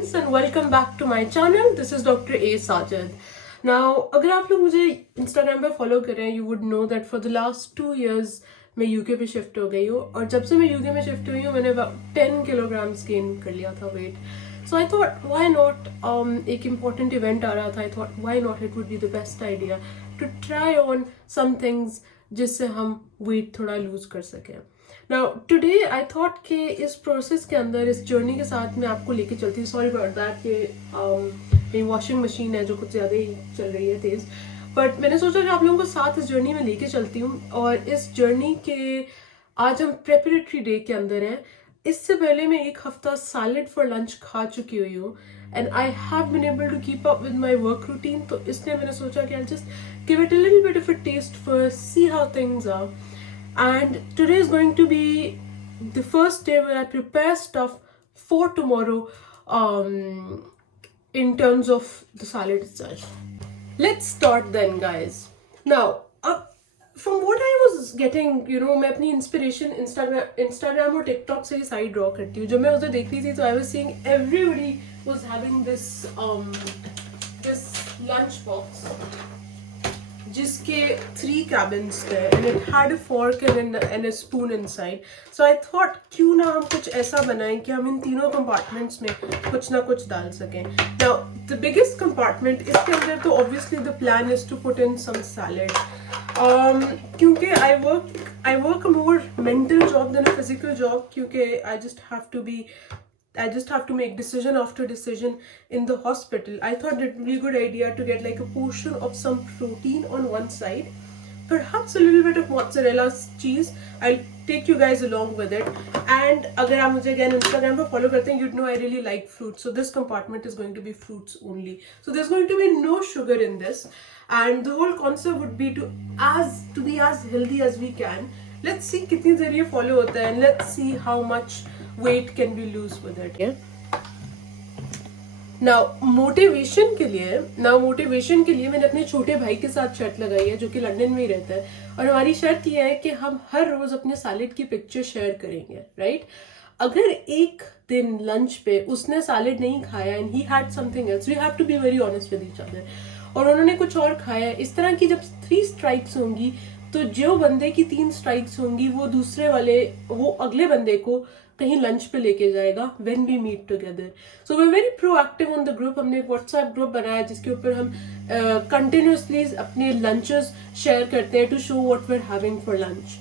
friends and welcome back to my channel. This is Dr. A Sajid. Now, अगर आप लोग मुझे Instagram पे follow करें, you would know that for the last 2 years मैं UK पे shift हो गई हूँ और जब से मैं UK में shift हुई हूँ मैंने about 10 kilograms gain कर लिया था weight. So I thought why not एक important event आ रहा था. I thought why not it would be the best idea to try on some things जिससे हम weight थोड़ा lose कर सकें. Now today I thought कि इस प्रोसेस के अंदर इस जर्नी के साथ मैं आपको लेके चलती हूँ. सॉरी अबाउट दैट कि मेरी वॉशिंग मशीन है जो कुछ ज़्यादा ही चल रही है तेज़, बट मैंने सोचा कि आप लोगों को साथ इस जर्नी में लेके चलती हूँ. और इस जर्नी के आज हम प्रेपरेटरी डे के अंदर हैं. इससे पहले मैं एक हफ्ता सैलेड फॉर लंच खा चुकी हुई हूँ and I have been able to keep up with my work routine. तो इसलिए मैंने सोचा कि I just give it a little bit of a test first, see how things are. And today is going to be the first day where I prepare stuff for tomorrow in terms of the salad itself. Let's start then, guys. Now, from what I was getting, you know, मैं अपनी inspiration Instagram और TikTok से ही side draw करती हूँ. जब मैं उसे देख रही थी तो I was seeing everybody was having this lunch box जिसके 3 cabins थे and it had a fork and a spoon inside. So I thought क्यों ना हम कुछ ऐसा बनाएं कि हम इन तीनों compartments में कुछ ना कुछ डाल सकें. Now the biggest compartment इसके अंदर तो obviously the plan is to put in some salad. क्योंकि I work a more mental job than a physical job क्योंकि I just have to make decision after decision in the hospital. I thought it would be a good idea to get like a portion of some protein on one side, perhaps a little bit of mozzarella cheese. I'll take you guys along with it. And अगर आप मुझे again Instagram पे follow करते हैं, you'd know I really like fruits. So this compartment is going to be fruits only. So there's going to be no sugar in this, and the whole concept would be to be as healthy as we can. Let's see कितनी देर ये follow होता है and let's see how much weight can be lose with it. Yeah? Now motivation के लिए मैंने अपने छोटे भाई के साथ शर्त लगाई है जो कि लंदन में ही रहता है और हमारी शर्त यह है कि हम हर रोज अपने सैलेड की पिक्चर शेयर करेंगे. राइट? अगर एक दिन लंच पे उसने सैलेड नहीं खाया and he had something else, we have to be very honest with each other, और उन्होंने कुछ और खाया, इस तरह की जब 3 स्ट्राइक्स होंगी तो जो बंदे की 3 स्ट्राइक्स होंगी वो अगले बंदे को कहीं लंच पे लेके जाएगा when we meet together. So we're very proactive on the group. हमने एक WhatsApp ग्रुप बनाया जिसके ऊपर हम continuously अपने लंचेस शेयर करते हैं to show what we're having for lunch.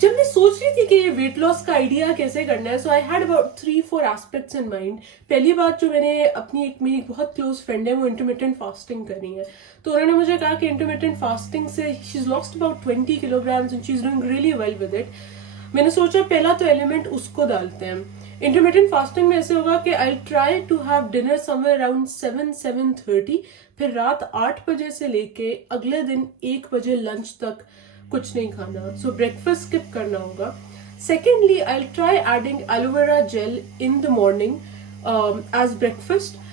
जब मैं सोच रही थी कि ये वेट लॉस का आइडिया कैसे करना है, so I had about 3-4 aspects in mind. पहली बात जो मैंने मेरी बहुत क्लोज फ्रेंड है वो इंटरमिटेंट फास्टिंग कर रही है, तो उन्होंने मुझे कहा कि इंटरमिटेंट फास्टिंग से she is lost about 20 kilograms and she's doing really well with it. मैंने सोचा पहला तो एलिमेंट उसको डालते हैं. इंटरमिटेंट फास्टिंग में ऐसे होगा कि I try to have dinner somewhere around 7-7:30, फिर रात 8 बजे से लेके अगले दिन 1 बजे लंच तक कुछ नहीं खाना. सो ब्रेकफास्ट स्किप करना होगा. Secondly I try adding aloe vera gel in the morning as breakfast,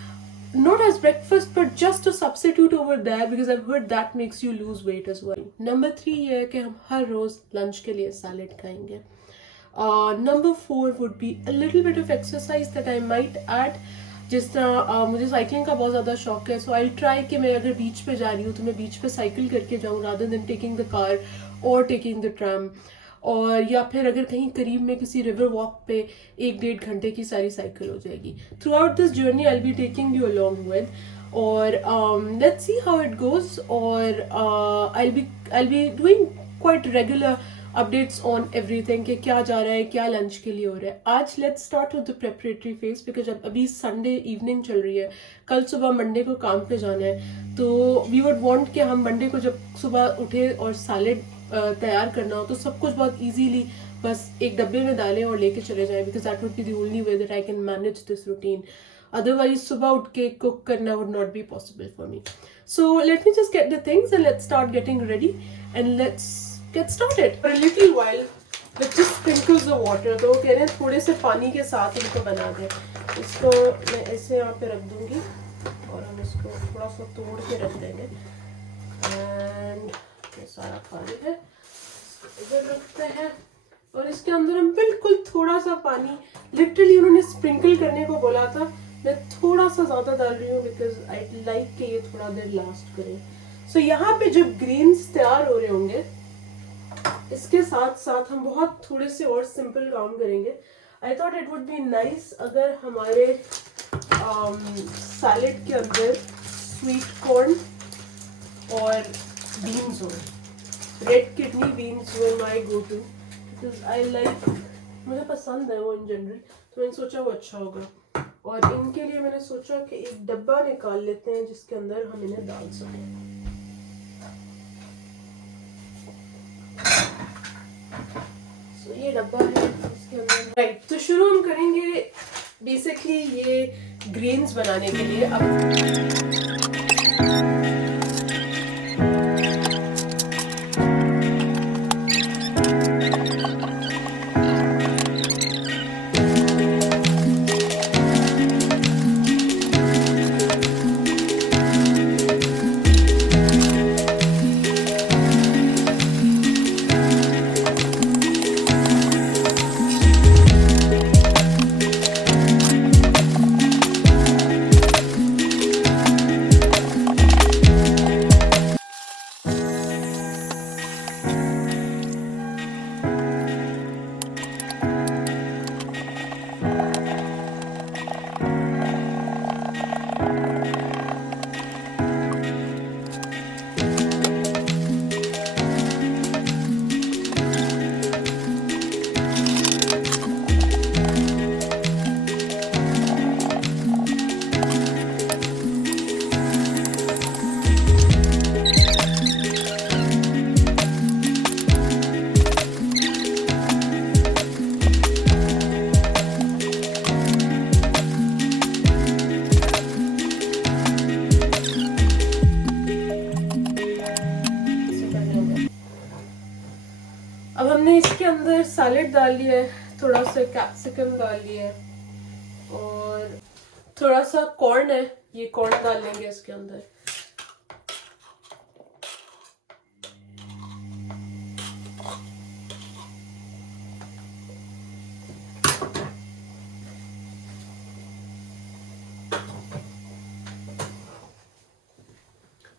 not as breakfast but just a substitute over there because I've heard that makes you lose weight as well. Number 3 ये है कि हम हर रोज lunch के लिए salad खाएंगे. Number 4 would be a little bit of exercise that I might add. जिस तरह मुझे साइकिलिंग का बहुत ज़्यादा शौक है, so I'll try कि मैं अगर बीच पे जा रही हूँ तो मैं बीच पे साइकिल करके जाऊँ rather than taking the car or taking the tram. और या फिर अगर कहीं करीब में किसी रिवर वॉक पे 1-1.5 घंटे की सारी साइकिल हो जाएगी. Throughout this journey I will be taking you along with, और let's see how it goes. और I will be doing quite regular updates on everything कि क्या जा रहा है, क्या लंच के लिए हो रहा है. आज let's start with the preparatory phase because अभी संडे इवनिंग चल रही है, कल सुबह मंडे को काम पे जाना है, तो वी वुड वांट कि हम मंडे को जब सुबह उठे और सैलेड तैयार करना हो तो सब कुछ बहुत इजीली बस एक डब्बे में डालें और लेके चले जाएं, because that would be the only way that I can manage this routine. Otherwise सुबह उठ के कुक करना would not be possible for me. So let me just get the things and let's start getting ready and let's get started. For a little while let's just sprinkles the water. तो कह रहे हैं थोड़े से पानी के साथ इनको बना दें. इसको मैं ऐसे यहाँ पे रख दूंगी और हम इसको थोड़ा सा तोड़ के रख देंगे. एंड ये सारा खाली है, इधर रखते हैं. और इसके अंदर हम बिल्कुल थोड़ा सा पानी, लिटरली उन्होंने स्प्रिंकल करने को बोला था, मैं थोड़ा सा ज्यादा डाल रही हूँ बिकॉज आई लाइक कि ये थोड़ा देर लास्ट करे। सो यहाँ पे जब ग्रेन्स तैयार हो रहे होंगे, इसके साथ साथ हम बहुत थोड़े से और सिंपल काम करेंगे। I thought it would be nice अगर हमारे सैलेड के अंदर स्वीट कॉर्न और बीन्स हो। Red kidney beans were my go to because I like, मुझे पसंद है वो इन जनरल, तो मैंने सोचा वो अच्छा होगा। और इनके लिए मैंने सोचा कि एक डब्बा निकाल लेते हैं जिसके अंदर हम इन्हें डाल सकें। तो ये डब्बा है इसके अंदर, राइट। तो शुरू हम करेंगे बेसिकली ये ग्रेन्स बनाने के लिए। अब हमने इसके अंदर सैलेड डाल लिया है, थोड़ा सा कैप्सिकम डाल लिया है और थोड़ा सा कॉर्न है, ये कॉर्न डाल लेंगे इसके अंदर।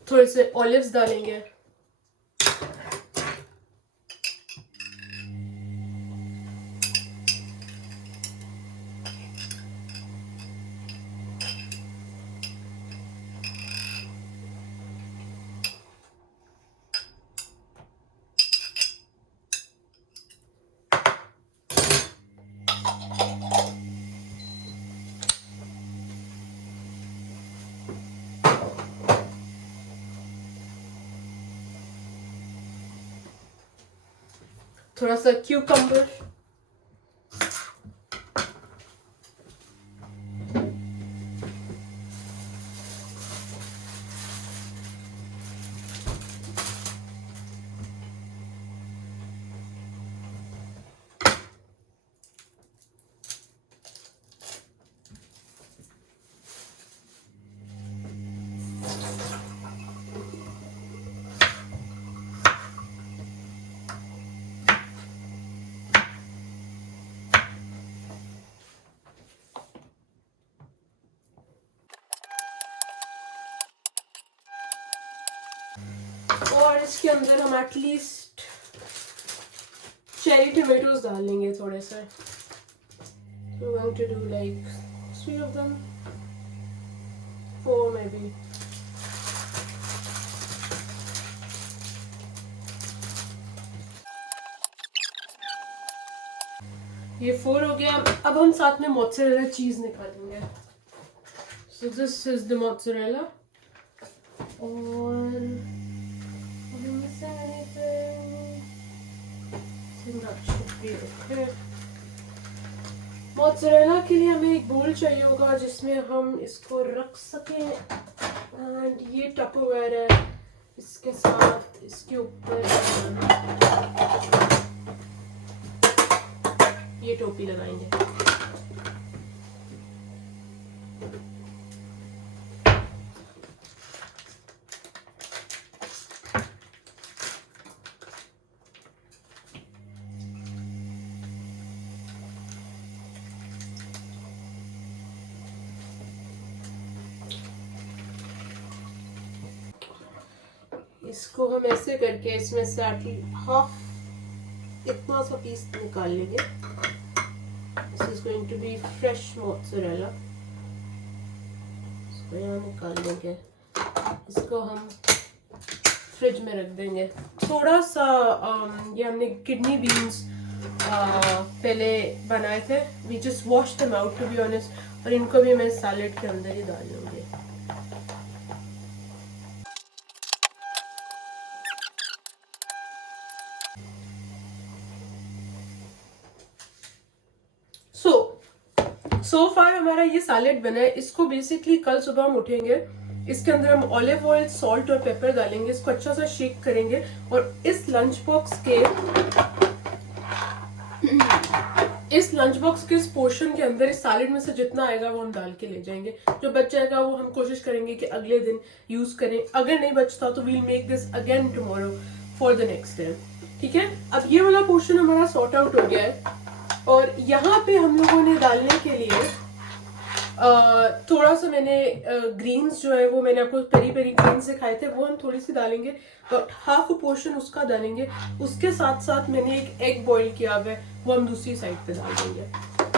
थोड़े से ऑलिव्स डालेंगे, थोड़ा सा क्यूकम्बर, और इसके अंदर हम एटलीस्ट चेरी टोमेटोज डाल लेंगे थोड़े से। So we're going to do like 3 of them, 4 maybe. ये 4 हो गया। अब हम साथ में मोज़रेला चीज निकालेंगे। So this is the mozzarella. और मोज़रेला के लिए हमें एक बोल चाहिए होगा जिसमें हम इसको रख सकें। एंड ये टपरवेयर है, इसके साथ इसके ऊपर ये टोपी लगाएंगे। इसको हम ऐसे करके इसमें से हाफ इतना सा पीस निकाल लेंगे. This is going to be fresh mozzarella. इसको यहाँ निकाल लेंगे. इसको हम फ्रिज में रख देंगे. थोड़ा सा ये हमने किडनी बीन्स पहले बनाए थे. We just wash them out to be honest. और इनको भी मैं सैलेड के अंदर ही डाल लूंगी. सो फार हमारा ये सैलेड बना है. इसको बेसिकली कल सुबह हम उठेंगे, इसके अंदर हम ऑलिव ऑयल, सॉल्ट और पेपर डालेंगे. इसको अच्छा सा शेक करेंगे और इस लंच बॉक्स के इस पोर्शन के अंदर इस सैलेड में से जितना आएगा वो हम डाल के ले जाएंगे. जो बच जाएगा वो हम कोशिश करेंगे कि अगले दिन यूज करें. अगर नहीं बचता तो we'll make this again tomorrow for the next day. ठीक है. अब ये वाला पोर्शन हमारा सॉर्ट आउट हो गया है. और यहाँ पे हम लोगों ने डालने के लिए थोड़ा सा मैंने ग्रीन्स जो है वो मैंने आपको पेरी पेरी ग्रीन्स दिखाए थे, वो हम थोड़ी सी डालेंगे. और हाफ पोर्शन उसका डालेंगे. उसके साथ साथ मैंने एक एग बॉईल किया हुआ है, वो हम दूसरी साइड पे डाल देंगे.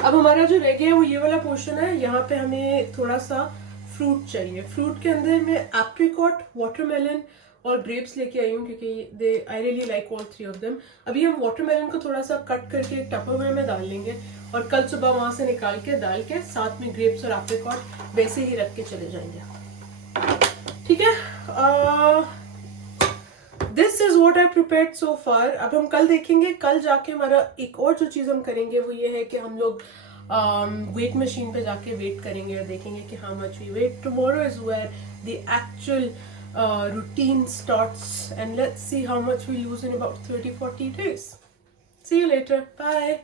अब हमारा जो रह गया है वो ये वाला पोर्शन है. यहाँ पे हमें थोड़ा सा फ्रूट चाहिए. फ्रूट के अंदर मैं एप्रिकॉट, वाटरमेलन और ग्रेप्स लेके आई हूँ क्योंकि I really like all three of them. अभी हम वाटरमेलन को थोड़ा सा कट करके टपरवेयर में डाल लेंगे और कल सुबह वहां से निकाल के डाल के साथ में ग्रेप्स और एप्रिकॉट वैसे ही रख के चले जाएंगे. ठीक है. This is what I prepared so far. अब हम कल देखेंगे. कल जाके हमारा एक और जो चीज हम करेंगे वो ये है कि हम लोग वेट मशीन पे जाके वेट करेंगे और देखेंगे कि how much we weight. Tomorrow is where the actual routine starts, and let's see how much we lose in about 30-40 days. See you later. Bye.